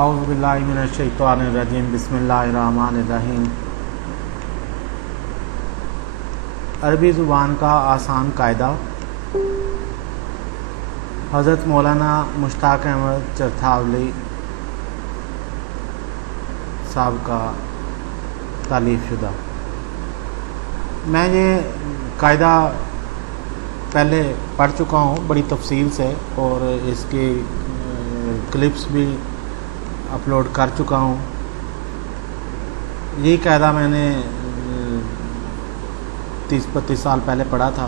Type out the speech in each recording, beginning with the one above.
औज़ु बिल्लाहि मिनश शैतानिर रजीम बिस्मिल्लाहिर रहमानिर रहीम। अरबी ज़ुबान का आसान कायदा। हज़रत मौलाना मुश्ताक अहमद चरथावली साहब का तालीफ़ शुदा। मैं ये कायदा पहले पढ़ चुका हूँ बड़ी तफसील से और इसके क्लिप्स भी अपलोड कर चुका हूँ। यही कायदा मैंने 30-32 साल पहले पढ़ा था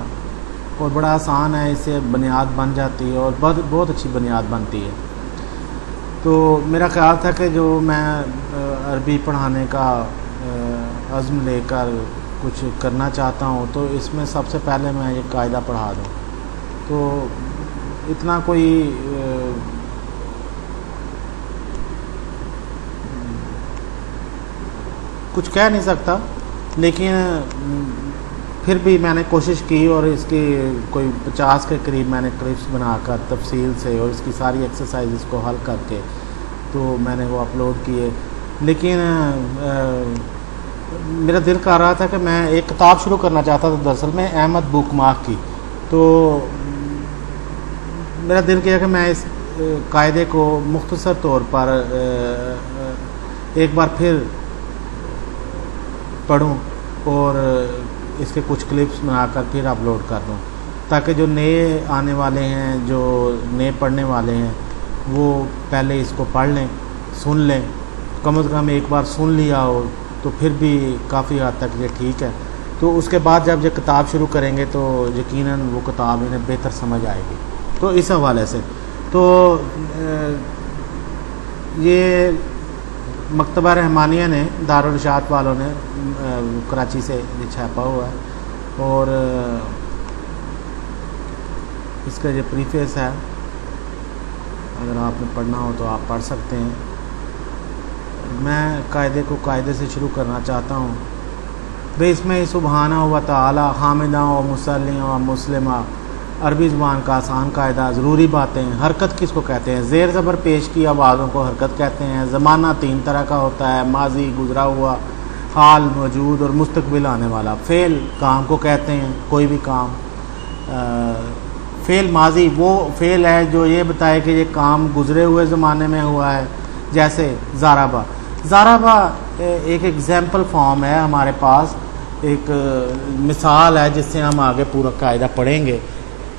और बड़ा आसान है, इससे बुनियाद बन जाती है और बहुत अच्छी बुनियाद बनती है। तो मेरा ख्याल था कि जो मैं अरबी पढ़ाने का अज़्म लेकर कुछ करना चाहता हूँ तो इसमें सबसे पहले मैं ये कायदा पढ़ा दूँ। तो इतना कोई कुछ कह नहीं सकता, लेकिन फिर भी मैंने कोशिश की और इसकी कोई 50 के करीब मैंने क्लिप्स बनाकर तफसील से और इसकी सारी एक्सरसाइज को हल करके तो मैंने वो अपलोड किए। लेकिन मेरा दिल कर रहा था कि मैं एक किताब शुरू करना चाहता था दरअसल में अहमद बुकमार्क की। तो मेरा दिल किया कि मैं इस कायदे को मुख्तसर तौर पर एक बार फिर पढ़ूं और इसके कुछ क्लिप्स बनाकर फिर अपलोड कर दूं, ताकि जो नए आने वाले हैं, जो नए पढ़ने वाले हैं, वो पहले इसको पढ़ लें, सुन लें। कम से कम एक बार सुन लिया हो तो फिर भी काफ़ी हद तक ये ठीक है। तो उसके बाद जब ये किताब शुरू करेंगे तो यकीनन वो किताब इन्हें बेहतर समझ आएगी। तो इस हवाले से तो ये मकतबा रहमानिया ने, दारुल इरशाद वालों ने कराची से ये छापा हुआ है और इसका जो प्रीफेस है, अगर आपने पढ़ना हो तो आप पढ़ सकते हैं। मैं कायदे को कायदे से शुरू करना चाहता हूँ। भाई इसमें सुबहाना व तआला हामिदा व मुसल्लिया व मुस्लिमा, अरबी ज़ुबान का आसान कायदा। ज़रूरी बातें। हरकत किसको कहते हैं? ज़ेर ज़बर पेश की आवाज़ों को हरकत कहते हैं। ज़माना 3 तरह का होता है, माजी, गुजरा हुआ, हाल, मौजूद और मुस्तकबिल आने वाला। फ़ेल काम को कहते हैं, कोई भी काम। फ़ेल माजी वो फ़ेल है जो ये बताए कि ये काम गुजरे हुए ज़माने में हुआ है, जैसे ज़ाराबा। ज़ाराबा एक एग्ज़ाम्पल फॉर्म है, हमारे पास एक मिसाल है जिससे हम आगे पूरा कायदा पढ़ेंगे।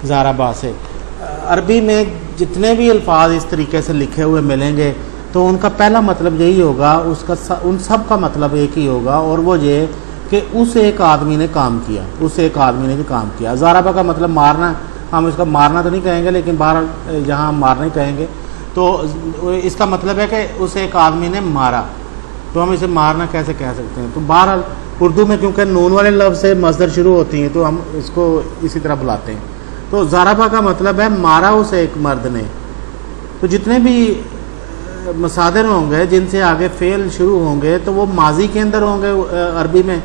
ज़ाराबा से अरबी में जितने भी अल्फाज इस तरीके से लिखे हुए मिलेंगे तो उनका पहला मतलब यही होगा, उसका उन सब का मतलब एक ही होगा, और वो ये कि उस एक आदमी ने काम किया, उस एक आदमी ने भी काम किया। ज़ाराबा का मतलब मारना, हम इसका मारना तो नहीं कहेंगे लेकिन बाहर यहाँ हम मारना ही कहेंगे। तो इसका मतलब है कि उस एक आदमी ने मारा, तो हम इसे मारना कैसे कह सकते हैं? तो बहरहाल उर्दू में क्योंकि नून वाले लफ्ज़ से मसदर शुरू होती हैं तो हम इसको इसी तरह बुलाते हैं। तो ज़ाराबा का मतलब है मारा उसे एक मर्द ने। तो जितने भी मसादर होंगे जिनसे आगे फ़ेल शुरू होंगे तो वो माजी के अंदर होंगे। अरबी में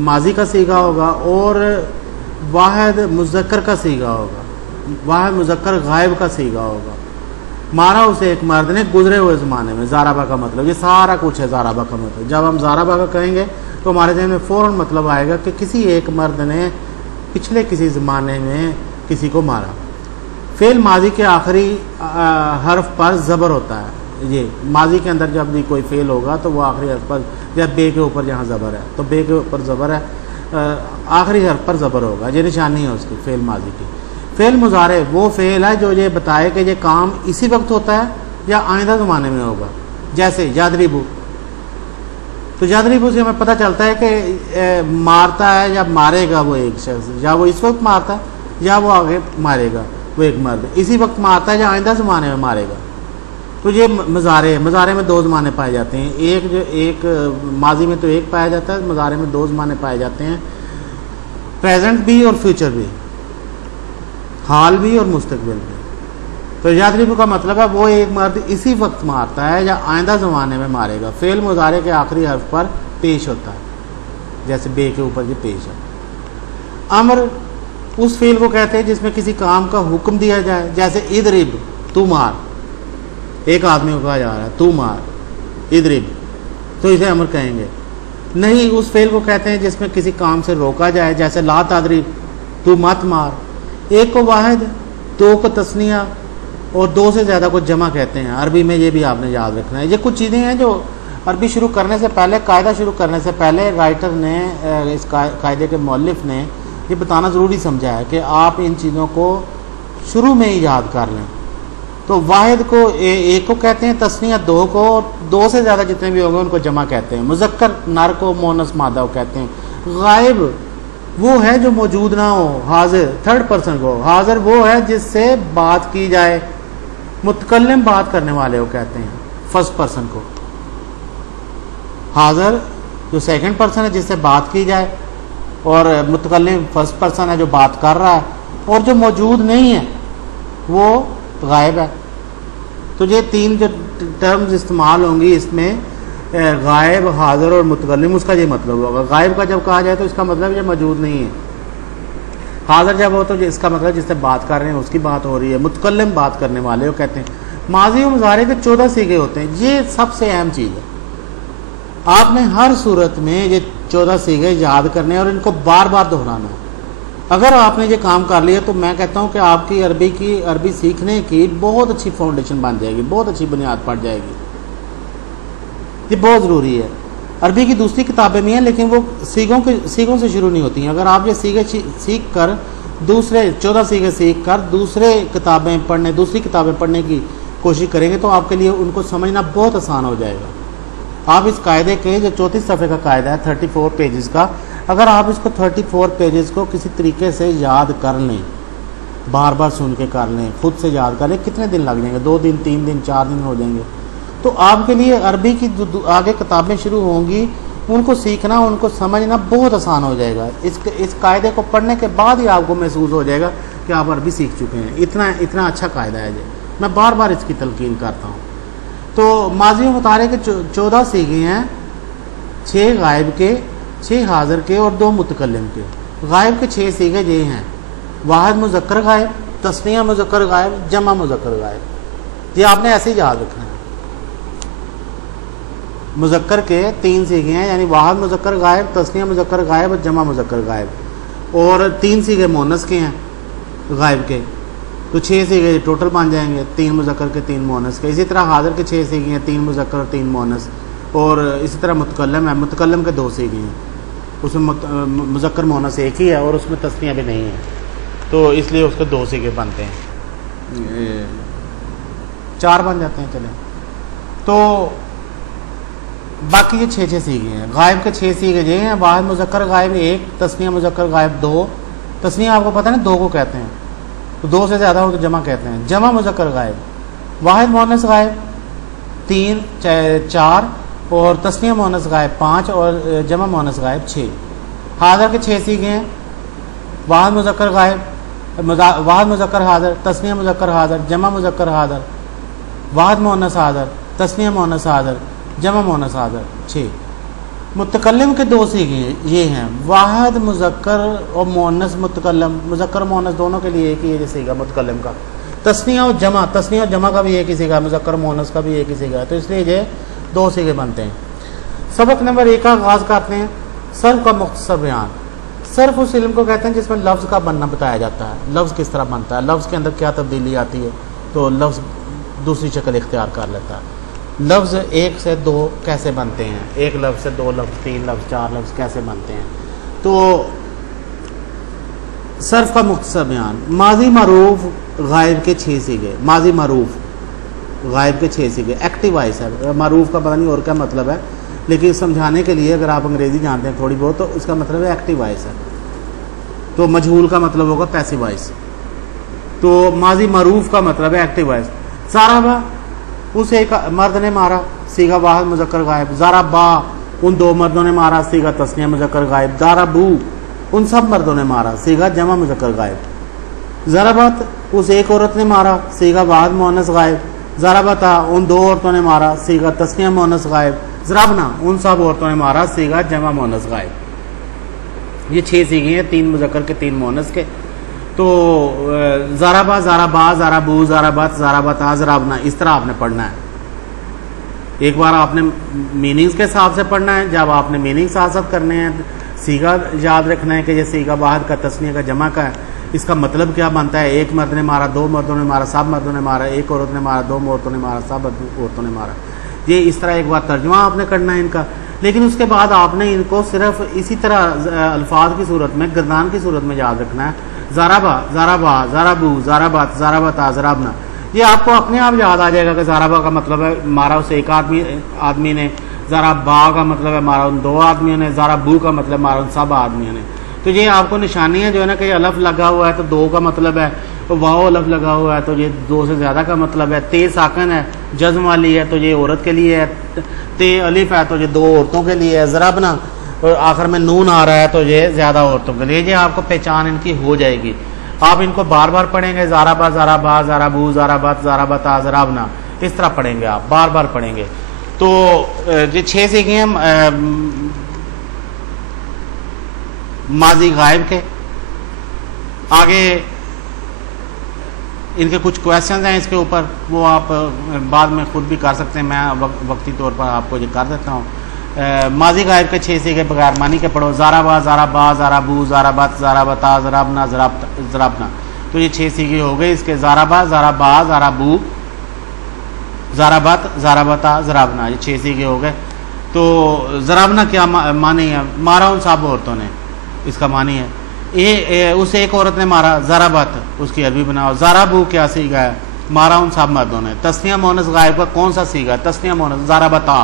माजी का सीगा होगा और वाहिद मुज़क्कर का सीगा होगा, वाहिद मुज़क्कर गायब का सीगा होगा। मारा उसे एक मर्द ने गुजरे हुए ज़माने में। ज़ाराबा का मतलब ये सारा कुछ है। ज़ाराबा का मतलब जब हम ज़ाराबा का कहेंगे तो हमारे ज़हन में फ़ौरन मतलब आएगा कि किसी एक मर्द ने पिछले किसी ज़माने में किसी को मारा। फ़ेल माजी के आखिरी हर्फ पर ज़बर होता है। ये माजी के अंदर जब भी कोई फ़ेल होगा तो वो आखिरी हर्फ पर, जब बे के ऊपर जहाँ ज़बर है तो बे के ऊपर ज़बर है, आखिरी हर्फ पर ज़बर होगा। ये निशानी है उसकी फ़ेल माजी की। फ़ेल मुज़ारे वो फ़ेल है जो ये बताए कि ये काम इसी वक्त होता है या आइंदा ज़माने में होगा। जैसे यादरिबू, तो यादरिबू से हमें पता चलता है कि मारता है या मारेगा वो एक शख्स, या वो इस वक्त मारता है या वो आगे मारेगा वो एक मर्द, इसी वक्त मारता है या आइंदा ज़माने में मारेगा। तो ये मज़ारे में 2 ज़माने पाए जाते हैं। एक माजी में तो एक पाया जाता है, मज़ारे में 2 ज़माने पाए जाते हैं, प्रेजेंट भी और फ्यूचर भी, हाल भी और मुस्तकबिल भी। तो यादरिबू का मतलब है वो एक मर्द इसी वक्त मारता है या आइंदा ज़माने में मारेगा। फ़ेल मुज़ारे के आखिरी हर्फ पर पेश होता है, जैसे बे के ऊपर ये पेश है। अमर उस फ़ेल को कहते हैं जिसमें किसी काम का हुक्म दिया जाए, जैसे इदरिब तू मार, एक आदमी को कहा जा रहा है तू मार, इधरिब, तो इसे अमर कहेंगे। नहीं, उस फेल को कहते हैं जिसमें किसी काम से रोका जाए, जैसे ला तदरिब, तू मत मार। एक को वाहिद, दो को तस्निया और दो से ज़्यादा को जमा कहते हैं अरबी में। ये भी आपने याद रखना है। ये कुछ चीज़ें हैं जो अरबी शुरू करने से पहले, कायदा शुरू करने से पहले राइटर ने, इस कायदे के मौलिफ ने ये बताना ज़रूरी समझा है कि आप इन चीज़ों को शुरू में ही याद कर लें। तो वाहिद को एक को कहते हैं, तस्निया दो को, और दो से ज़्यादा जितने भी होंगे उनको जमा कहते हैं। मुज़क्कर नर को, मोनस मादा को कहते हैं। गायब वो है जो मौजूद ना हो। हाजिर थर्ड पर्सन को, हाजिर वो है जिससे बात की जाए। मुतकल्लिम बात करने वाले को कहते हैं, फर्स्ट पर्सन को। हाजिर जो सेकंड पर्सन है जिससे बात की जाए, और मुतकल्लिम फर्स्ट पर्सन है जो बात कर रहा है, और जो मौजूद नहीं है वो गायब है। तो ये तीन जो टर्म्स इस्तेमाल होंगी इसमें, गायब, हाजिर और मुतकल्लिम, उसका ये मतलब होगा। गायब का जब कहा जाए तो इसका मतलब ये मौजूद नहीं है। हाजिर जब हो तो इसका मतलब जिससे बात कर रहे हैं उसकी बात हो रही है। मुतकल्लिम बात करने वाले को कहते हैं। माजी और मुजारे के 14 सीगे होते हैं। ये सबसे अहम चीज़ है। आपने हर सूरत में ये 14 सीगे याद करने और इनको बार बार दोहराना है। अगर आपने ये काम कर लिया तो मैं कहता हूँ कि आपकी अरबी सीखने की बहुत अच्छी फाउंडेशन बन जाएगी, बहुत अच्छी बुनियाद पड़ जाएगी। ये बहुत ज़रूरी है। अरबी की दूसरी किताबें भी हैं लेकिन वो सीगों से शुरू नहीं होती हैं। अगर आप ये सीगे सीख कर, दूसरे 14 सीगे सीख कर दूसरी किताबें पढ़ने की कोशिश करेंगे तो आपके लिए उनको समझना बहुत आसान हो जाएगा। आप इस कायदे के जो 34 सफ़े का कायदा है 34 पेजेस का, अगर आप इसको 34 पेजेस को किसी तरीके से याद कर लें, बार बार सुन के कर लें, खुद से याद कर लें, कितने दिन लग जाएंगे? 2 दिन, 3 दिन, 4 दिन हो जाएंगे। तो आपके लिए अरबी की जो आगे किताबें शुरू होंगी उनको सीखना, उनको समझना बहुत आसान हो जाएगा। इस कायदे को पढ़ने के बाद ही आपको महसूस हो जाएगा कि आप अरबी सीख चुके हैं। इतना अच्छा कायदा है ये, मैं बार बार इसकी तलकीन करता हूँ। तो माजी व मुतारे के 14 सीगे हैं, 6 गायब के, 6 हाजिर के और 2 मुतकल्लिम के। गायब के 6 सीगे ये हैं, वाहिद मुज़क्कर गायब, तस्निया मुज़क्कर गायब, जमा मुज़क्कर गायब। ये आपने ऐसे ही याद रखना है। मुज़क्कर के 3 सीगे हैं, यानी वाहिद मुज़क्कर गायब, तस्निया मुज़क्कर गायब और जमा मुज़क्कर गायब। और 3 सीगे मोनस के हैं गायब के, तो 6 सीगे टोटल बन जाएंगे, 3 मुज़क्कर के 3 मोनस के। इसी तरह हाजिर के 6 सीगे हैं, 3 मुज़क्कर और 3 मोनस। और इसी तरह मुतकल्लिम है, मुतकल्लिम के 2 सीगे हैं, उसमें मुज़क्कर मोनस एक ही है और उसमें तस्निया भी नहीं है, तो इसलिए उसके 2 सीगे बनते हैं, 4 बन जाते हैं। चलें, तो बाकी ये 6 सीगे हैं। गायब के 6 सीगे ये हैं, वाहिद मुज़क्कर गायब 1, तस्निया मुज़क्कर गायब 2। तस्निया आपको पता है ना 2 को कहते हैं, तो 2 से ज़्यादा हो तो जमा कहते हैं। जमा मुज़क्कर गायब, वाहिद मोनस गायब 3, 4 और तस्निया मोनस गायब 5 और जमा मोनस गायब 6। हाजिर के 6 सीगे हैं, वाहिद मुज़क्कर गायब, वाहिद मुज़क्कर हाजिर, तस्निया मुज़क्कर हाजिर, जमा मुज़क्कर हाजिर, वाहिद मोनस हाजिर, तस्निया मोनस हाजिर, जमा मोनस हाजिर 6। मुतकल्लिम के 2 सीगे ये हैं, वाहिद मुज़क्कर और मोनस मुतकल्लिम। मुज़क्कर मोनस दोनों के लिए एक ही सीगा मुतकल्लिम का। तस्निया और जमा का भी एक ही सीगा, मुज़क्कर मोनस का भी एक ही सीगा, तो इसलिए ये 2 सीगे बनते हैं। सबक नंबर 1 का आगाज़ करते हैं। सर्फ का मुख्तसर बयान। सर्फ उस इल्म को कहते हैं जिसमें लफ्ज़ का बनना बताया जाता है। लफ्ज़ किस तरह बनता है, लफ्ज़ के अंदर क्या तब्दीली आती है, तो लफ्ज़ दूसरी शक्ल इख्तियार कर लेता है। लफ्ज़ 1 से 2 कैसे बनते हैं, 1 लफ्ज़ से 2 लफ्ज़, 3 लफ्ज़, 4 लफ्ज़ कैसे बनते हैं। तो सर्फ का मुख्तसर बयान। माजी मरूफ गायब के 6 सीगे। माजी मरूफ गायब के 6 सीगे। एक्टिव वॉइस है, मरूफ का पता नहीं और क्या मतलब है, लेकिन समझाने के लिए अगर आप अंग्रेज़ी जानते हैं थोड़ी बहुत तो इसका मतलब है एक्टिव वॉइस है। तो मजहूल का मतलब होगा पैसिव वॉइस। तो माजी मरूफ का मतलब है एक्टिव वॉइस। ज़ाराबा उस एक मर्द ने मारा, सीगा वाहिद मुज़क्कर गायब। ज़ाराबा उन 2 मर्दों ने मारा, सीगा तस्निया मुज़क्कर गायब। ज़ाराबू उन सब मर्दों ने मारा, सीगा जमा मुज़क्कर गायब। ज़राबत उस एक औरत ने मारा, सीगा वाहिद मोनस गायब। ज़राबता उन 2 औरतों ने मारा, सीगा तस्निया मोनस गायब। ज़राबना उन सब औरतों ने मारा, सीगा जमा मोनस गायब। ये 6 सीगे हैं, 3 मुज़क्कर के 3 मोनस के। तो ज़राबा, ज़राबा, ज़राबू, ज़राबत, ज़राबता, ज़राबना, इस तरह आपने पढ़ना है। एक बार आपने मीनिंग्स के हिसाब से पढ़ना है। जब आपने मीनिंग साथ साथ करने हैं, सीगा याद रखना है कि ये सीगा वाहिद का, तस्नीया का, जमा का है। इसका मतलब क्या बनता है? एक मर्द ने मारा, दो मर्दों ने मारा, सब मर्दों ने मारा, एक औरत ने मारा, दो औरतों ने मारा, सब औरतों ने मारा। ये इस तरह एक बार तर्जुमा आपने करना है इनका। लेकिन उसके बाद आपने इनको सिर्फ इसी तरह अल्फाज की सूरत में, गर्दान की सूरत में याद रखना है। ज़राबा, ज़राबा, ज़राबू, ज़राबत, ज़राबता, ज़राबना, ये आपको अपने आप याद आ जाएगा कि ज़राबा का मतलब है मारा उसे एक आदमी ने, ज़राबा का मतलब है मारा उन दो आदमियों ने, ज़राबू का मतलब मारा उन सब आदमियों ने। तो ये आपको निशानियाँ जो है ना कि अलफ लगा हुआ है तो दो का मतलब है, तो वाओ अलफ लगा हुआ है तो ये दो से ज़्यादा का मतलब है। ते साकन है, जज्म वाली है तो ये औरत के लिए है। ते अलिफ है तो ये दो औरतों के लिए है। ज़राबना और आखिर में नून आ रहा है तो ये ज़्यादा औरतों के लिए। ये आपको पहचान इनकी हो जाएगी। आप इनको बार बार पढ़ेंगे, ज़राबा, ज़राबा, ज़राबू, ज़राबत, ज़राबता, ज़राबना, इस तरह पढ़ेंगे आप, बार बार पढ़ेंगे। तो ये 6 सीखे हैं माजी गायब के। आगे इनके कुछ क्वेश्चंस हैं इसके ऊपर, वो आप बाद में खुद भी कर सकते हैं, मैं वक्ती तौर पर आपको ये कर देता हूँ। माजी गायब के 6 सीखे बगैर मानी के पढ़ो। ज़राबा, ज़राबा, ज़राबू, ज़राबत, ज़राबता, ज़राबना, ज़राबना, तो ये 6 सीखे हो गए इसके। ज़राबा, ज़राबा, ज़राबू, ज़राबत, ज़राबता, ज़राबना, ये 6 सीखे हो गए। तो ज़राबना क्या मानी है? मारा उन सब औरतों ने, इसका मानी है। उस एक औरत ने मारा, ज़राबत, उसकी अरबी बनाओ। ज़राबू क्या सीगा है? मारा उन सब मर्दों ने। तस्निया मोनस गायब का कौन सा सीगा? तस्निया मोनस। ज़राबता,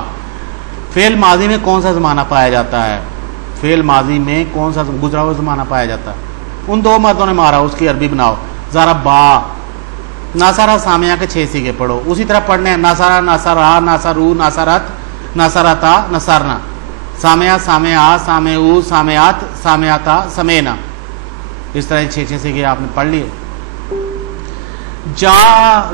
फेल माजी में कौन सा ज़माना पाया जाता है? फेल माजी में कौन सा गुजरा हुआ ज़माना पाया जाता है? उन दो मर्दों ने मारा, उसकी अरबी बनाओ। ज़राबा। नासारा, सामिया के 6 सीखे पढ़ो, उसी तरह पढ़ने हैं। नासारा, नासारा, नासारू, नासारत, नासारता, नसारना। सामिया, सामिया, सामेऊ, सामियात, सामियाता, समेना, इस तरह 6 सीखे आपने पढ़ लिए। जा,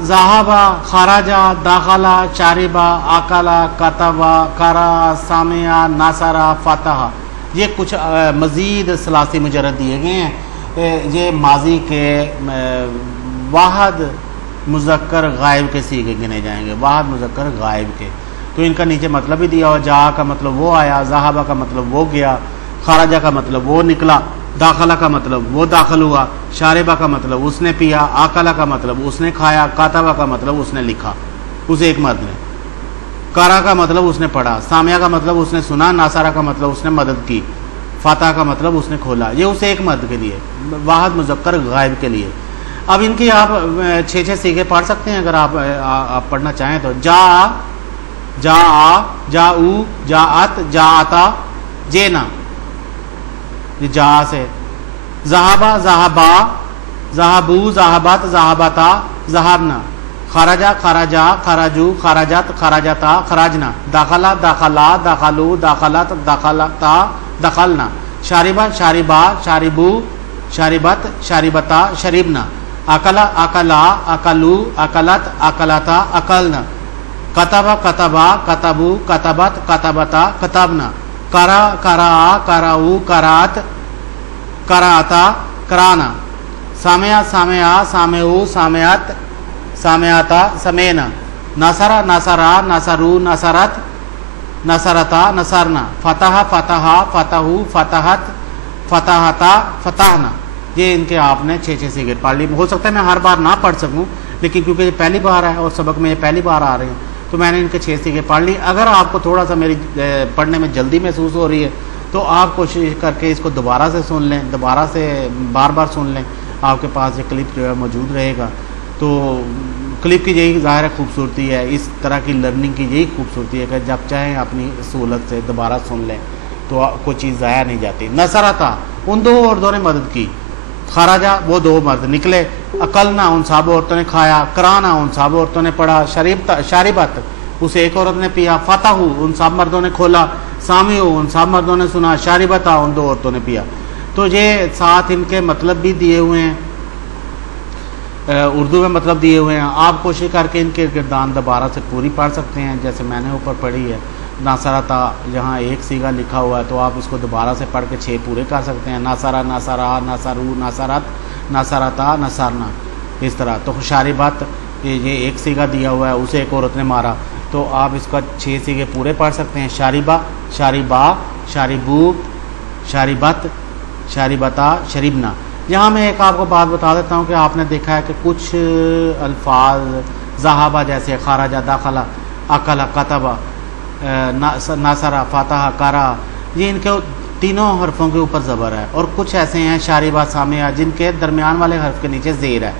ज़हाबा, खराजा, दाखला, चारिबा, आकला, कतबा, करा, सामिया, नासारा, फतहा, ये कुछ मज़ीद सलासी मुजर्रद दिए गए हैं। ये माजी के वाहद मुज़क्कर गायब के सीखे गिने जाएंगे, वाहद मुज़क्कर गायब के। तो इनका नीचे मतलब भी दिया हुआ। जा का मतलब वो आया, ज़हाबा का मतलब वो गया, खराजा का मतलब वो निकला, दाखला का मतलब वो दाखिल हुआ, शारिबा का मतलब उसने पिया, आकला का मतलब उसने खाया, कातबा का मतलब उसने लिखा, उस एक मर्द ने। करा का मतलब उसने पढ़ा, सामिया का मतलब उसने सुना, नासारा का मतलब उसने मदद की, फाता का मतलब उसने खोला। ये उस एक मर्द के लिए, वाहद मुज़क्कर गायब के लिए। अब इनकी आप 6 सीखे पढ़ सकते हैं अगर आप पढ़ना चाहें तो। जा, जा आ, जाऊ, जाअत, जाअता, जेना, जा से। ज़हाबा, ज़हाबा, ज़हाबू, ज़हाबत, ज़हाबता, ज़हाबना। खराजा, खराजा, खराजू, खराजत, खराजता, खराजना। दाखला, दाखला, दाखलू, दाखलत, दाखलता, दखलना। शारिबा, शारिबा, शारिबू, शारिबत, शारिबता, शरीबना। अकला, अकला, अकलू, अकलत, अकलता, अकलना। कतबा, कतबा, कतबू, कतबत, कतबता, कतबना। करा, करा, कराऊ, करात, कराता, कराना। सामया, सामया, सामेऊ, सामयात, सामयाता, समेना। नसरा, नसरा, नसरू, नसरत, नसरता, नसरना। फतहा, फतहा, फतहू, फतहत, फतहता, फतहना। ये इनके आपने 6 सीखे पढ़ ली। हो सकता है मैं हर बार ना पढ़ सकूं, लेकिन क्योंकि ये पहली बार है और सबक में ये पहली बार आ रहे हैं तो मैंने इनके 6 सीखे पढ़ ली। अगर आपको थोड़ा सा मेरी पढ़ने में जल्दी महसूस हो रही है तो आप कोशिश करके इसको दोबारा से सुन लें, दोबारा से बार बार सुन लें। आपके पास ये क्लिप जो है मौजूद रहेगा। तो क्लिप की यही ज़ाहिर खूबसूरती है, इस तरह की लर्निंग की यही खूबसूरती है कि जब चाहें अपनी सहूलत से दोबारा सुन लें तो कोई चीज़ ज़ाया नहीं जाती। नसरा था, उन दो औरतों ने मदद की। खराजा, वो दो मर्द निकले। अकलना, उन सब औरतों ने खाया। कराना, उन सब औरतों ने पढ़ा। शारिबत, उस एक औरत ने पिया। फतहू, उन सब मर्दों ने खोला। सामिऊ, उन सब मर्दों ने सुना। शारिबता, उन दो औरतों ने पिया। तो ये साथ इनके मतलब भी दिए हुए हैं, उर्दू में मतलब दिए हुए हैं। आप कोशिश करके इनके किरदान दोबारा से पूरी पढ़ सकते हैं जैसे मैंने ऊपर पढ़ी है। नासारा था, जहाँ एक सीगा लिखा हुआ है तो आप इसको दोबारा से पढ़ के 6 पूरे कर सकते हैं। नासारा, नासारा, नासारू, नासारत, नसरता नसरना, इस तरह। तो शारिबत ये एक सीगा दिया हुआ है, उसे एक औरत ने मारा, तो आप इसका 6 सीगे पूरे पढ़ सकते हैं। शारिबा, शारिबा, शारिबू, शारिबत, शारिबता, शरीबना। यहाँ मैं एक आपको बात बता देता हूँ कि आपने देखा है कि कुछ अल्फाज ज़हाबा जैसे खाराजा, दाखला, अकला, कतबा, नासरा, फातहा, करा, ये इनके तीनों हरफों के ऊपर ज़बर है। और कुछ ऐसे हैं शारिबा, सामिया, जिनके दरमियान वाले हर्फ के नीचे ज़ेर है।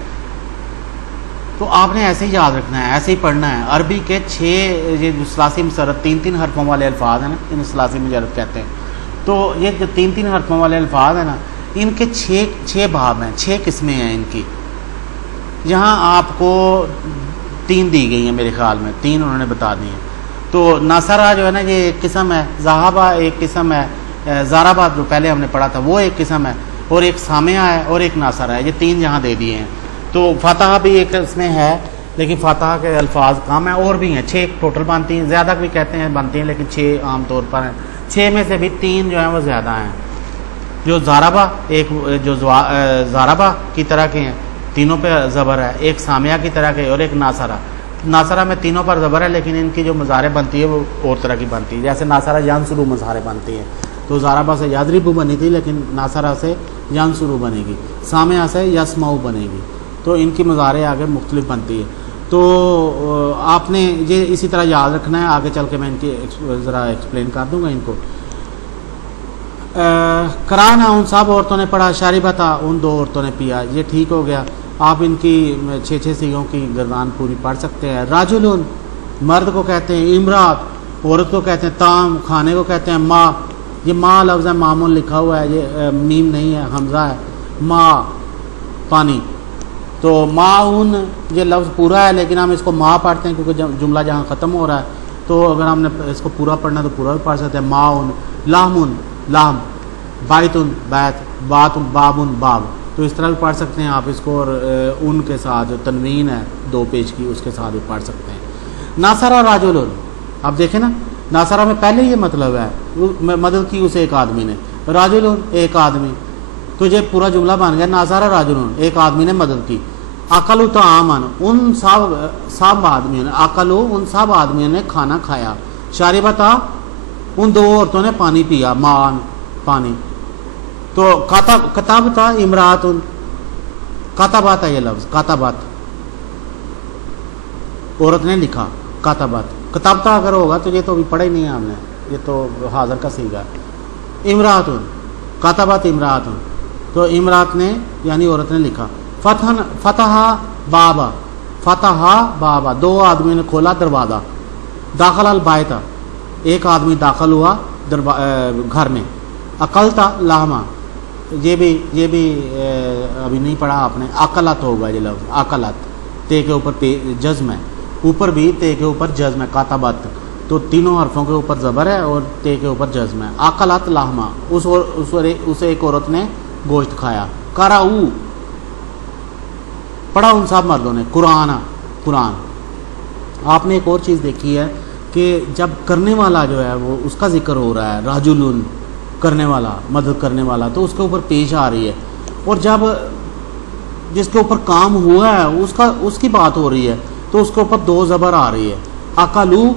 तो आपने ऐसे ही याद रखना है, ऐसे ही पढ़ना है। अरबी के 6 ये जो सलासी मुजर्रद 3-3 हरफों वाले अल्फाज हैं ना, इन्हें सलासी मुजर्रद कहते हैं। तो ये जो 3-3 हरफों वाले अल्फाज हैं ना, इनके 6 बाब हैं, 6 किस्में हैं इनकी। यहाँ आपको 3 दी गई हैं मेरे ख्याल में, 3 उन्होंने बता दी हैं। तो नासरा जो है ना, ये एक किस्म है, ज़हाबा एक किस्म है, ज़ाराबा जो पहले हमने पढ़ा था वो एक किस्म है, और एक सामिया है और एक नासरा है। ये 3 यहाँ दे दिए हैं। तो फातहा भी एक इसमें है, लेकिन फातहा के अल्फाज कम है, और भी हैं 6 टोटल बनती हैं, ज़्यादा भी कहते हैं बनती हैं, लेकिन 6 आम तौर पर हैं। 6 में से भी 3 जो हैं वो ज़्यादा हैं। जो ज़ाराबा, एक जो ज़ाराबा की तरह के हैं, तीनों पे ज़बर है, एक सामिया की तरह के, और एक नासरा। नासरा में तीनों पर ज़बर है, लेकिन इनकी जो मज़ारे बनती है वो और तरह की बनती है। जैसे नासरा यानसुरू मज़ारे बनती है, तो ज़ाराबा से यादरिबू बनी थी, लेकिन नासरा से यानसुरू बनेगी, सामिया से यस्माऊ बनेगी। तो इनकी मज़ारे आगे मुख्तलिफ बनती है। तो आपने ये इसी तरह याद रखना है। आगे चल के मैं इनकी ज़रा एक्सप्लेन कर दूँगा इनको। कराना उन सब औरतों ने पढ़ा, शारिबता उन 2 औरतों ने पिया, ये ठीक हो गया। आप इनकी 6 सीगों की गर्दान पूरी पढ़ सकते हैं। राजुलुन मर्द को कहते हैं, इमरात औरत को कहते हैं, ताम खाने को कहते हैं, माँ, ये माँ लफ्ज़ है, मामून लिखा हुआ है, ये मीम नहीं है, हमज़ा है। माँ पानी, तो माउन ये लफ्ज़ पूरा है, लेकिन हम इसको माँ पढ़ते हैं क्योंकि जुमला जहाँ ख़त्म हो रहा है। तो अगर हमने इसको पूरा पढ़ना तो पूरा भी पढ़ सकते हैं। माउन, लामुन लाम, बाइतुन बैत, बातुन बाबुन बाब, तो इस तरह भी पढ़ सकते हैं आप इसको। और उन के साथ जो तनवीन है 2 पेज की, उसके साथ भी पढ़ सकते हैं। नासरा राजुलुन, आप देखें ना, नासरा में पहले ये मतलब है मदद की उसे एक आदमी ने, राजुलुन एक आदमी, तो ये पूरा जुमला बन गया। नासरा राजुलुन एक आदमी ने मदद की। अकलु तामन उन सब आदमियों ने, अकलु उन सब आदमियों ने खाना खाया। शारिबता उन 2 औरतों ने पानी पिया, मान पानी। तो कताबता इमरातुन, काताबात है ये लफ्ज़, काताबात औरत ने लिखा, काताबात। कताबता अगर होगा तो ये तो अभी पढ़ा ही नहीं है हमने, ये तो हाज़र का सीगा। इमरातुन, काताबात इमरातुन, तो इमरात ने यानी औरत ने लिखा। फतहा बाबा, फतहा बाबा 2 आदमियों ने खोला दरवाज़ा। दाखिल अल बायता, एक आदमी दाखिल हुआ घर में। अकलता लामा, ये भी अभी नहीं पढ़ा आपने, अकलत होगा ये लफ्ज़, अकलत, ते के ऊपर जज्म है, ऊपर भी ते के ऊपर जज्म है, काताबत, तो तीनों हरफों के ऊपर ज़बर है और ते के ऊपर जज्म है। अकलत लामा, उस एक औरत ने गोश्त खाया। कराऊ पढ़ा उन सब मर्दों ने, कुरान। आपने एक और चीज़ देखी है कि जब करने वाला जो है वो उसका जिक्र हो रहा है, राजुलुन करने वाला, मदद करने वाला, तो उसके ऊपर पेश आ रही है। और जब जिसके ऊपर काम हुआ है उसकी बात हो रही है, तो उसके ऊपर 2 ज़बर आ रही है। अकलू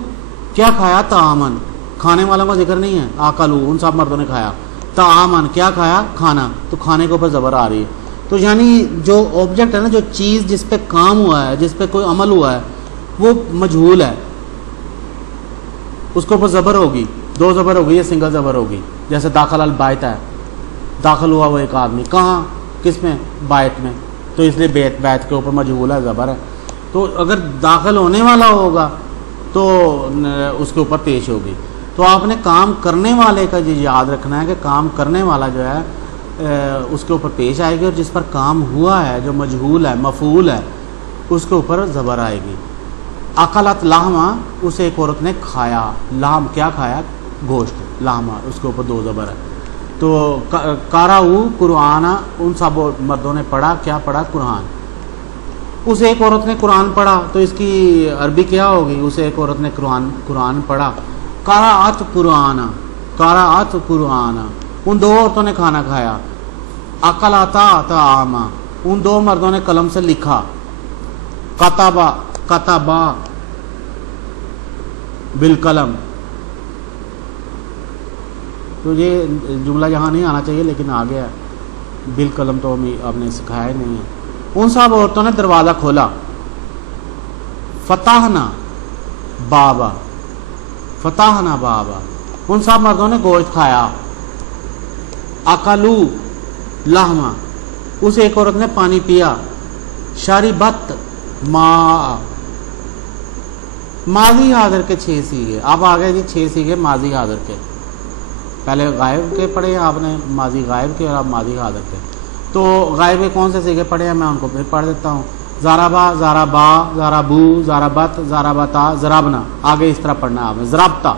क्या खाया, तामन खाने वालों का जिक्र नहीं है, अकलू उन सब मर्दों ने खाया। तामन क्या खाया, खाना, तो खाने के ऊपर ज़बर आ रही है। तो यानी जो ऑब्जेक्ट है ना, जो चीज़ जिस पे काम हुआ है, जिस पे कोई अमल हुआ है, वो मजहूल है, उसके ऊपर ज़बर होगी, 2 ज़बर होगी या सिंगल ज़बर होगी। जैसे दाखिल अल बायत है, दाखिल हुआ वो एक आदमी, कहाँ, किस में, बायत में, तो इसलिए बैत के ऊपर मजहूल है, ज़बर है। तो अगर दाखिल होने वाला होगा तो उसके ऊपर पेश होगी। तो आपने काम करने वाले का ये याद रखना है कि काम करने वाला जो है उसके ऊपर पेश आएगी, और जिस पर काम हुआ है, जो मजहूल है, मफूल है, उसके ऊपर ज़बर आएगी। अकलत लाहमा, उस एक औरत ने खाया, लाम क्या खाया, गोश्त, लाहमा उसके ऊपर 2 ज़बर है। तो काराऊ कुराना, उन सब मर्दों ने पढ़ा, क्या पढ़ा, कुरान। उस एक औरत ने कुरान पढ़ा, तो इसकी अरबी क्या होगी, उस एक औरत ने कुरान पढ़ा। कराअत कुराना, कराअत कुराना, उन 2 औरतों ने खाना खाया। अकलाता तामा, उन दो मर्दों ने कलम से लिखा। कताबा, कताबा बिल कलम। तो ये जुमला यहाँ नहीं आना चाहिए लेकिन आ गया। बिल कलम तो हमें आपने सिखाया ही नहीं है। उन सब औरतों ने दरवाज़ा खोला। फताहना बाबा, फताहना बाबा। उन सब मर्दों ने गोश्त खाया। अकलू लहमा, उस एक औरत ने पानी पिया। शरीबत मा, माजी हाजिर के 6 सीगे। अब आ गए जी 6 सीगे माजी हाजिर के। पहले गायब के पढ़े आपने, माजी गायब के, और अब माजी हाजिर के। तो गायब के कौन से सीगे पढ़े हैं, मैं उनको फिर पढ़ देता हूँ। ज़ाराबा, ज़ाराबा, ज़ाराबू, ज़ाराबत, ज़ाराबता, ज़राबना। आगे इस तरह पढ़ना है आपने। ज़राबता,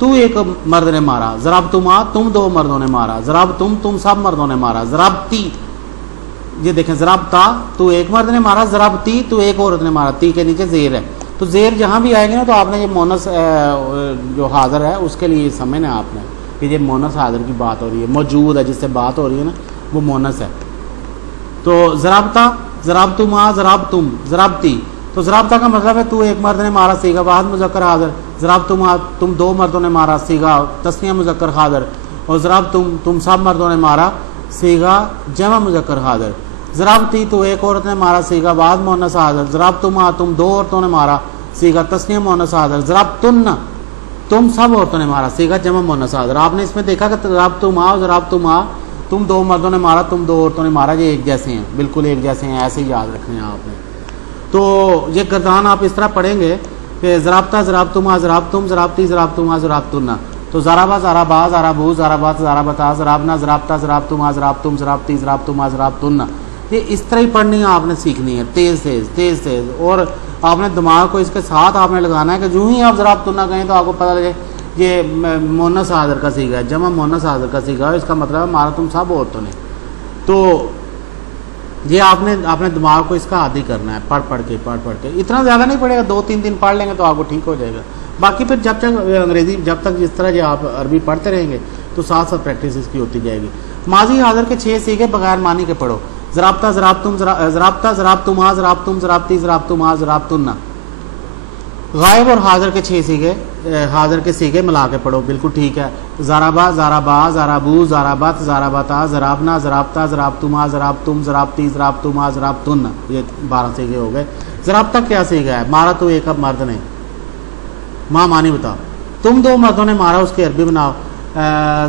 तू एक मर्द ने मारा। ज़राबतुमा, तुम दो मर्दों ने मारा। ज़राब तुम सब मर्दों ने मारा। ज़राबती, ये देखें, ज़राबता तू एक मर्द ने मारा। ज़राबती तू एक औरत ने मारा। ती के नीचे ज़ेर है, तो ज़ेर जहाँ भी आएगी ना तो आपने ये मोनस जो हाज़िर है उसके लिए समझना आपने कि ये मोनस हाज़िर की बात हो रही है, मौजूद है, जिससे बात हो रही है ना वो मोनस है। तो ज़राबता, ज़राबतुमा, ज़राबतुम, ज़राबती। तो ज़राबता का मतलब है तू एक मर्द ने मारा, सीगा वाहिद मुज़क्कर हाज़िर। ज़राबतुमा, तुम दो मर्दों ने मारा, सीगा तस्निया मुज़क्कर हाज़िर। और ज़राबतुम, तुम सब मर्दों ने मारा, सीगा जमा मुज़क्कर हाज़िर। ज़राबती, तो एक औरत ने मारा, सीगा वाहिद मुअन्नस हाज़िर। ज़राबतुमा, तुम दो औरतों ने मारा, सीगा तस्निया मुअन्नस हाज़िर। ज़राबतुन्ना, तुम सब औरतों ने मारा, सीगा जमा मुअन्नस हाज़िर। आपने इसमें देखा कि ज़राबतुमा, ज़राबतुमा, तुम दो मर्दों ने मारा, तुम दो औरतों ने मारा, ये एक जैसे हैं, बिल्कुल एक जैसे हैं, ऐसे ही याद रखने हैं आपने। तो ये गर्दान आप इस तरह पढ़ेंगे कि ज़राबता, ज़राबतुमा, ज़राबतुम, ज़राबती, ज़राबतुमा, ज़राबतुन्ना। तो ज़राबा, ज़राबा, ज़राबू, ज़राबत, ज़राबता, ज़राबना, ज़राबता, ज़राबतुमा, ज़राबतुम, ज़राबती, ज़राबतुमा, ज़राबतुन्ना। ये इस तरह ही पढ़नी है आपने, सीखनी है, तेज़ तेज़ तेज़ तेज़। और आपने दिमाग को इसके साथ आपने लगाना है कि जो ही आप ज़राबतुन्ना कहें तो आपको पता लगे ये मोनस हाज़िर का सीगा है, जमा मोनस हाज़िर का सीगा है, इसका मतलब है मारा तुम सब औरतों ने। तो ये आपने दिमाग को इसका आदी करना है, पढ़ के। इतना ज़्यादा नहीं पड़ेगा, 2-3 दिन पढ़ लेंगे तो आपको ठीक हो जाएगा। बाकी फिर जब तक अंग्रेज़ी, जब तक जिस तरह आप अरबी पढ़ते रहेंगे तो साथ साथ प्रैक्टिस इसकी होती जाएगी। माजी हाज़िर के 6 सीखे बगैर मानी के पढ़ो। ज़राबता, ज़राबतुम, ज़राबता, ज़राबतुमा, ज़राबतुम, ज़राबती, ज़राबतुमा, ज़राबतुन्ना। गायब और हाज़िर के 6 सीखे, हाज़िर के सीखे मिला के पढ़ो, बिल्कुल ठीक है। ज़राबा, ज़राबा, ज़राबू, ज़राबत, ज़राबता, ज़राबना, ज़राबता, ज़राबतुमा, ज़राबतुम, ज़राबती, ज़राबतुमा, ज़राबतुन्ना। ये 12 सीखे हो गए। ज़राबता क्या सीखा है, मारा तो एक मर्द ने। माँ मानी बताओ, तुम दो मर्दों ने मारा, उसकी अरबी बनाओ।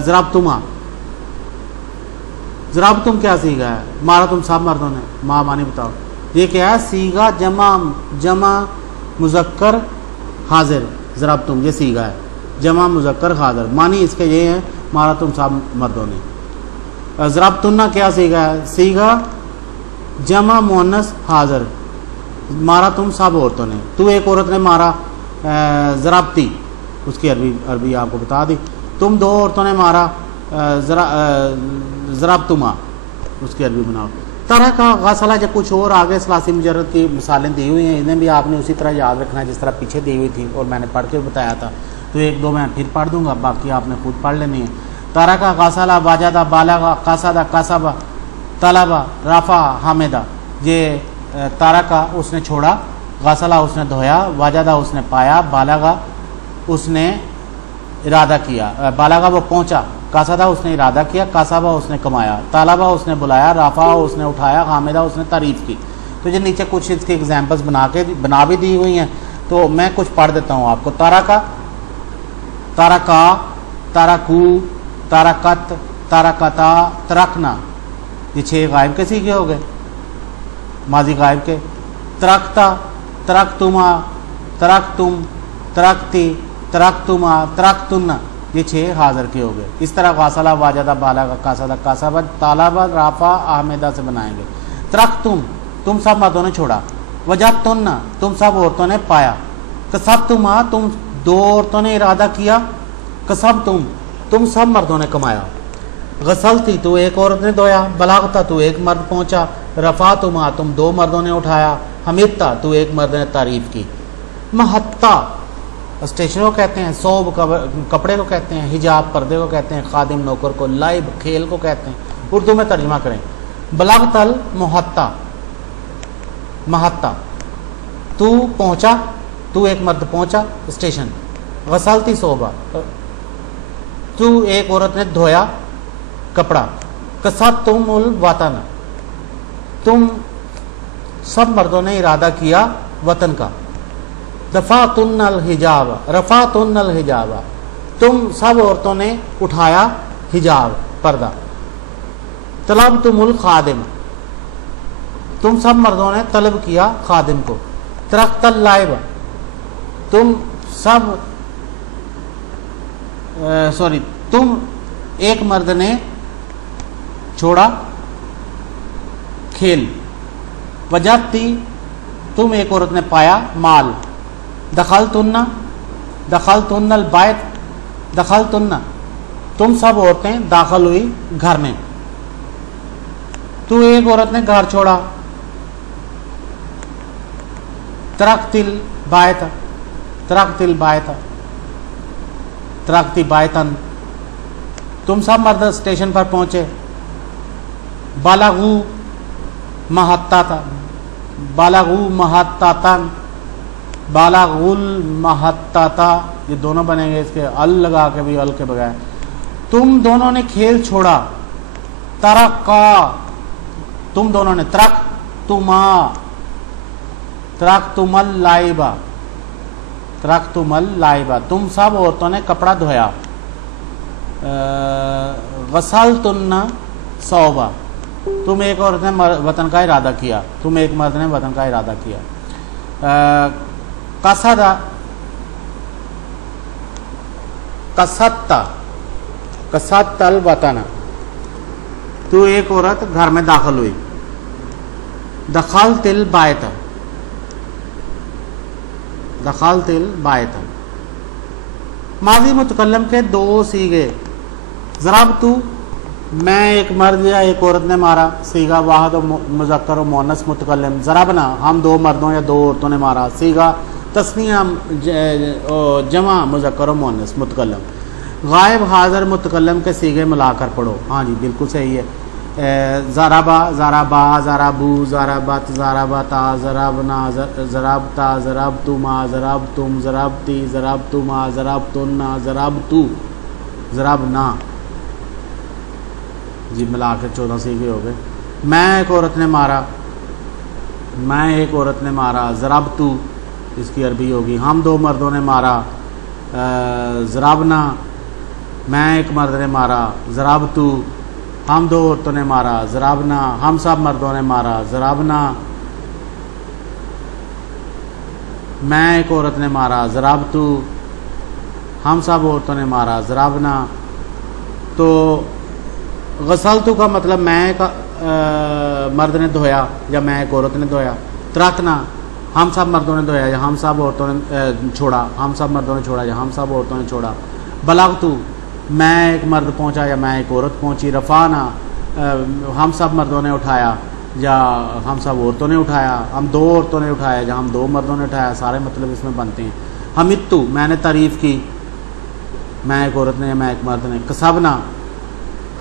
ज़राबतुमा, ज़राबतुम क्या सीखा है, मारा तुम सब मर्दों ने। माँ मानी बताओ, ये क्या है, सीगा जमा मुज़क्कर हाज़िर। ज़राबतुम ये सीगा है, जमा मुज़क्कर हाज़िर। मानी इसके ये हैं, मारा तुम सब मर्दों ने। ज़राबतुन्ना क्या सीगा है, सीगा जमा मुअन्नस हाज़िर, मारा तुम सब औरतों ने। तू एक औरत ने मारा, ज़राबती, उसकी अरबी आपको बता दी। तुम दो औरतों ने मारा, ज़राबतुमा, उसकी अरबी बनाओ। तरह का गसला, जब कुछ और आगे सलासी मुजर्रद की मिसालें दी हुई हैं, इन्हें भी आपने उसी तरह याद रखना है जिस तरह पीछे दी हुई थी और मैंने पढ़ के बताया था। तो 1-2 मैं फिर पढ़ दूंगा, बाकी आपने खुद पढ़ लेनी है। तरह का गसला, वाजदा, बालगा, कासदा, कासबा, तलबा, रफ़ा, हामिदा। ये तरह का उसने छोड़ा, गसला उसने धोया, वाजदा उसने पाया, बालगा उसने इरादा किया, बालगा वो पहुँचा, कासदा उसने इरादा किया, कासबा उसने कमाया, तालाबा उसने बुलाया, राफा उसने उठाया, हामिदा उसने तारीफ़ की। तो ये नीचे कुछ इसके एग्जाम्पल्स बना भी दी हुई हैं, तो मैं कुछ पढ़ देता हूँ आपको। तारका, तारका, तारकू, तारकत, तारकता, तरकना। ये 6 गायब के सीखे हो गए, माजी गायब के। तरकता, तरकतुमा, तरकतुम, तरकती, तरकतुमा, तरकतुन्ना। ये 6 हाज़िर के हो गए। इस तरह गासला, वाजदा, बालगा, कासदा, कासबा, तालाबा, राफा, आहमेदा से बनाएंगे। तरकतुम, तुम सब मर्दों ने छोड़ा। वजदतुन्ना, तुम सब औरतों ने पाया। कसबतुमा, तुम 2 औरतों ने इरादा किया। कसबतुम, तुम सब मर्दों ने कमाया। गसलती, तो एक औरत ने धोया। बलागता, तो एक मर्द पहुंचा। रफ़ातुमा, तुम 2 मर्दों ने उठाया। हमिदता, तो एक मर्द ने तारीफ़ की। महत्ता, स्टेशन को कहते हैं, सौब कपड़े को कहते हैं, हिजाब पर्दे को कहते हैं, खादिम नौकर को, लाइब खेल को कहते हैं। उर्दू में तर्जुमा करें। बलगतल मुहत्ता, महत्ता, तू पहुंचा, तू एक मर्द पहुंचा स्टेशन। गसलती सोबा, तू एक औरत ने धोया कपड़ा। कसतुमुल वतन, तुम सब मर्दों ने इरादा किया वतन का। दफातुन्नल हिजाब, रफातुन्नल हिजाब, तुम सब औरतों ने उठाया हिजाब, पर्दा। तलबतुमुल खादिम, तुम सब मर्दों ने तलब किया खादिम को। तरक्तल लाइब, तुम सब तुम एक मर्द ने छोड़ा खेल। वजहती, तुम एक औरत ने पाया माल। दखल तुन्नल बायत, दखल तुन्ना, तुम सब औरतें दाखिल हुई घर में। तू एक औरत ने घर छोड़ा। तरक्तिल बायत, तरक्तिल बायत, तरक्ति बायतन, तुम सब मर्द स्टेशन पर पहुंचे। बालागू महत्ता, बालागू महत्तातन, बालागुल महत्ताता, ये दोनों बनेंगे, इसके अल लगा के भी, अल के बगैर। तुम दोनों ने खेल छोड़ा। तरक्का, तुम दोनों ने, तरक तुमा, तरक तुमल लाइबा, तरक तुमल लाइबा, तुम सब औरतों ने कपड़ा धोया। गसल तुन्ना सौबा, तुम एक औरत ने वतन का इरादा किया, तुम एक मर्द ने वतन का इरादा किया। कसदा, कसत्ता, कसत्तल वतन, तू एक औरत घर में दाखिल हुई। दखल तिल बायत, दखल तिल बायत, माजी मुतकल्लम के दो सीगे। ज़राब तू, मैं एक मर्द या एक औरत ने मारा। सीगा वाहिद मुज़क्कर और मुअन्नस मुतकल्लिम। ज़राबना, हम दो मर्दों या दो औरतों ने मारा। सीगा तस्निया जमा मुज़क्कर और मुअन्नस मुतकल्लिम। गायब हाज़िर मुतकल्लिम के सीगे मिलाकर पढ़ो। हाँ जी, बिल्कुल सही है। ज़राबा, ज़राबा, ज़राबू, ज़राबत, ज़राबता, ज़राबना, ज़राबता, ज़राबतुमा, ज़राबतुम, ज़राबती, ज़राबतुमा, ज़राबतुन्ना, ज़राबतू, ज़राबना, जी मिला के 14 सीखे हो गए। मैं एक औरत ने मारा, मैं एक औरत ने मारा। ज़राबतू, इसकी अरबी होगी हम दो मर्दों ने मारा। ज़राबना, मैं एक मर्द ने मारा। ज़राबतू, हम दो औरतों ने मारा। ज़राबना, हम सब मर्दों ने मारा। ज़राबना, मैं एक औरत ने मारा। ज़राबतू, हम सब औरतों ने मारा। ज़राबना, तो गसलतू का मतलब मैं एक मर्द ने धोया या मैं एक औरत ने धोया। तरकना, हम सब मर्दों ने धोया या हम सब औरतों ने छोड़ा। हम सब मर्दों ने छोड़ा या हम सब औरतों ने छोड़ा। बलगतू, मैं एक मर्द पहुंचा या मैं एक औरत पहुंची। रफ़ाना, हम सब मर्दों ने उठाया या हम सब औरतों ने उठाया। हम दो औरतों ने उठाया या हम दो मर्दों ने उठाया। सारे मतलब इसमें बनते हैं। हमित्तू, मैंने तारीफ़ की, मैं एक औरत ने या मैं एक मर्द ने। कसबना,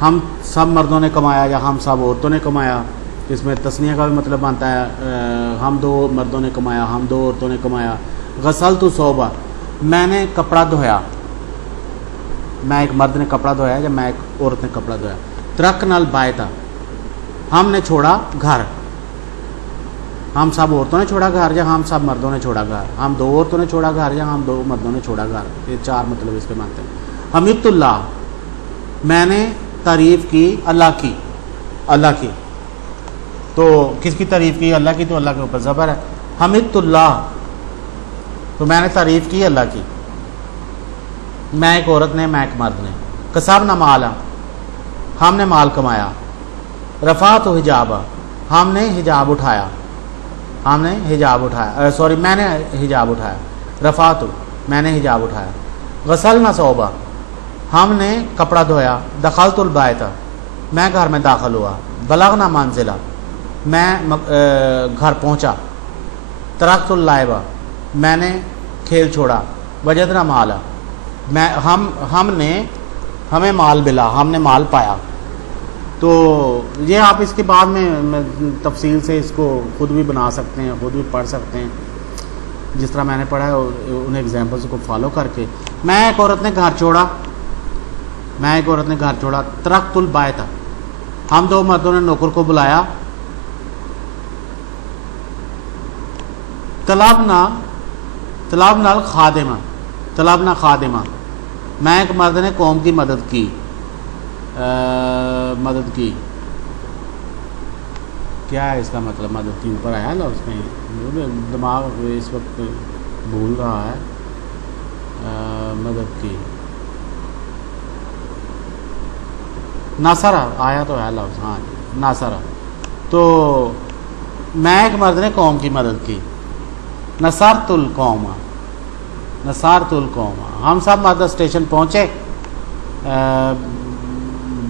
हम सब मर्दों ने कमाया या हम सब औरतों ने कमाया। इसमें तस्निया का भी मतलब बनता है, हम दो मर्दों ने कमाया, हम दो औरतों ने कमाया। गसलतु सौबा, मैंने कपड़ा धोया, मैं एक मर्द ने कपड़ा धोया या मैं एक औरत ने कपड़ा धोया। तरकनल बायता, हमने छोड़ा घर, हम सब औरतों ने छोड़ा घर या हम सब मर्दों ने छोड़ा घर। हम दो औरतों ने छोड़ा घर या हम दो मर्दों ने छोड़ा घर। ये चार मतलब इसके बनते हैं। हमिदुल्लाह, मैंने तारीफ़ की अल्लाह की, अल्लाह की। तो किसकी तारीफ़ की? अल्लाह की। तो अल्लाह के ऊपर ज़बर है। हमिदुल्लाह, तो मैंने तारीफ़ की अल्लाह की। मैं एक औरत ने, मैं एक मर्द ने। कसबना माला, हमने माल कमाया। रफ़ात हिजाबा, हमने हिजाब उठाया, हमने हिजाब उठाया। सॉरी, मैंने हिजाब उठाया। रफ़ात, मैंने हिजाब उठाया। गसलना सौबा, हमने कपड़ा धोया। दखलतुल बायता, मैं घर में दाखिल हुआ। बलगना मंजिला, मैं घर पहुंचा। तरक्तुल लाइबा, मैंने खेल छोड़ा। वजदना माला, मैं हमें माल मिला, हमने माल पाया। तो ये आप इसके बाद में तफसील से इसको ख़ुद भी बना सकते हैं, ख़ुद भी पढ़ सकते हैं, जिस तरह मैंने पढ़ा है उन एग्जाम्पल्स को फॉलो करके। मैं एक औरत ने घर छोड़ा, तरक्तुल बायता, हम दो मर्दों ने नौकर को बुलाया, तलाबना खादिमा, मैं एक मर्द ने कौम की मदद की, क्या है इसका मतलब? मदद की ऊपर आया ना उसमें, दिमाग इस वक्त भूल रहा है। मदद की, नासरा आया तो है लफ्ज़, हाँ नासरा। तो मैं एक मर्द ने कौम की मदद की, नसारतुल कौमा, हम सब मर्द स्टेशन पहुँचे,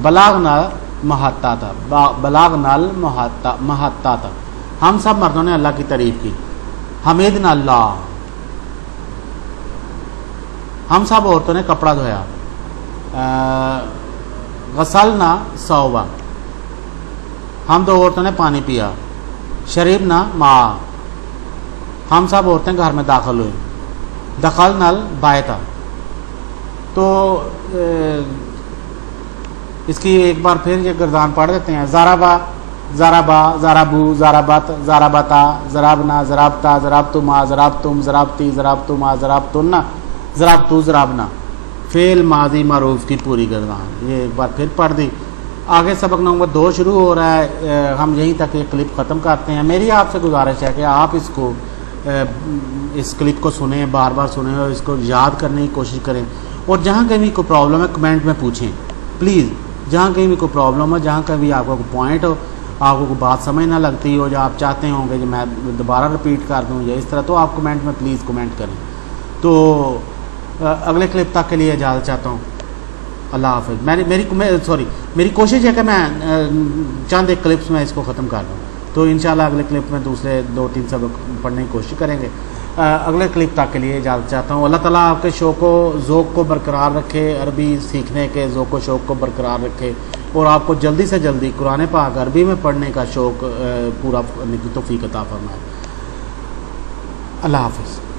बलागनल महात्ता था, हम सब मर्दों ने अल्लाह की तारीफ़ की, हमीदना अल्लाह, हम सब औरतों ने कपड़ा धोया, गसलना सौबा, हम दो औरतों ने पानी पिया, शरीबना मा, हम सब औरतें घर में दाखिल हुई, दखलनल बायता। तो इसकी एक बार फिर ये गर्दान पढ़ देते हैं। ज़राबा, ज़राबू, ज़राबत, ज़राबता, ज़राबना, ज़राबता, ज़राबतुमा, ज़राबतुम, ज़राबती, ज़राबतुमा, ज़राबतुन्ना, ज़राबतू, ज़राबना, फ़ेल माजी मरूफ की पूरी गर्दान। ये एक बार फिर पढ़ दी। आगे सबक नंबर 2 शुरू हो रहा है, हम यहीं तक ये क्लिप ख़त्म करते हैं। मेरी आपसे गुजारिश है कि आप इसको इस क्लिप को सुने, बार बार सुने और इसको याद करने की कोशिश करें, और जहाँ कहीं भी कोई प्रॉब्लम है कमेंट में पूछें प्लीज़। जहाँ कहीं भी कोई प्रॉब्लम हो, जहाँ कहीं भी आपको कोई पॉइंट हो, आपको कोई बात समझ ना लगती हो, या आप चाहते होंगे कि मैं दोबारा रिपीट कर दूँ या इस तरह, तो आप कमेंट में प्लीज़ कमेंट करें। तो अगले क्लिप तक के लिए इजाज़त चाहता हूँ। अल्लाह हाफ़िज़। मेरी कोशिश है कि मैं चंद एक क्लिप्स में इसको ख़त्म कर दूँ, तो इंशाल्लाह अगले क्लिप में दूसरे 2-3 सबक पढ़ने की कोशिश करेंगे। अगले क्लिप तक के लिए इजाज़त चाहता हूँ। अल्लाह ताला आपके ज़ौक़ को बरकरार रखे, अरबी सीखने के शौक़ को बरकरार रखे, और आपको जल्दी से जल्दी कुरान पाक अरबी में पढ़ने का शौक़ पूरा करने की तौफ़ीक़ अता फ़रमाए। अल्लाह हाफ़िज़।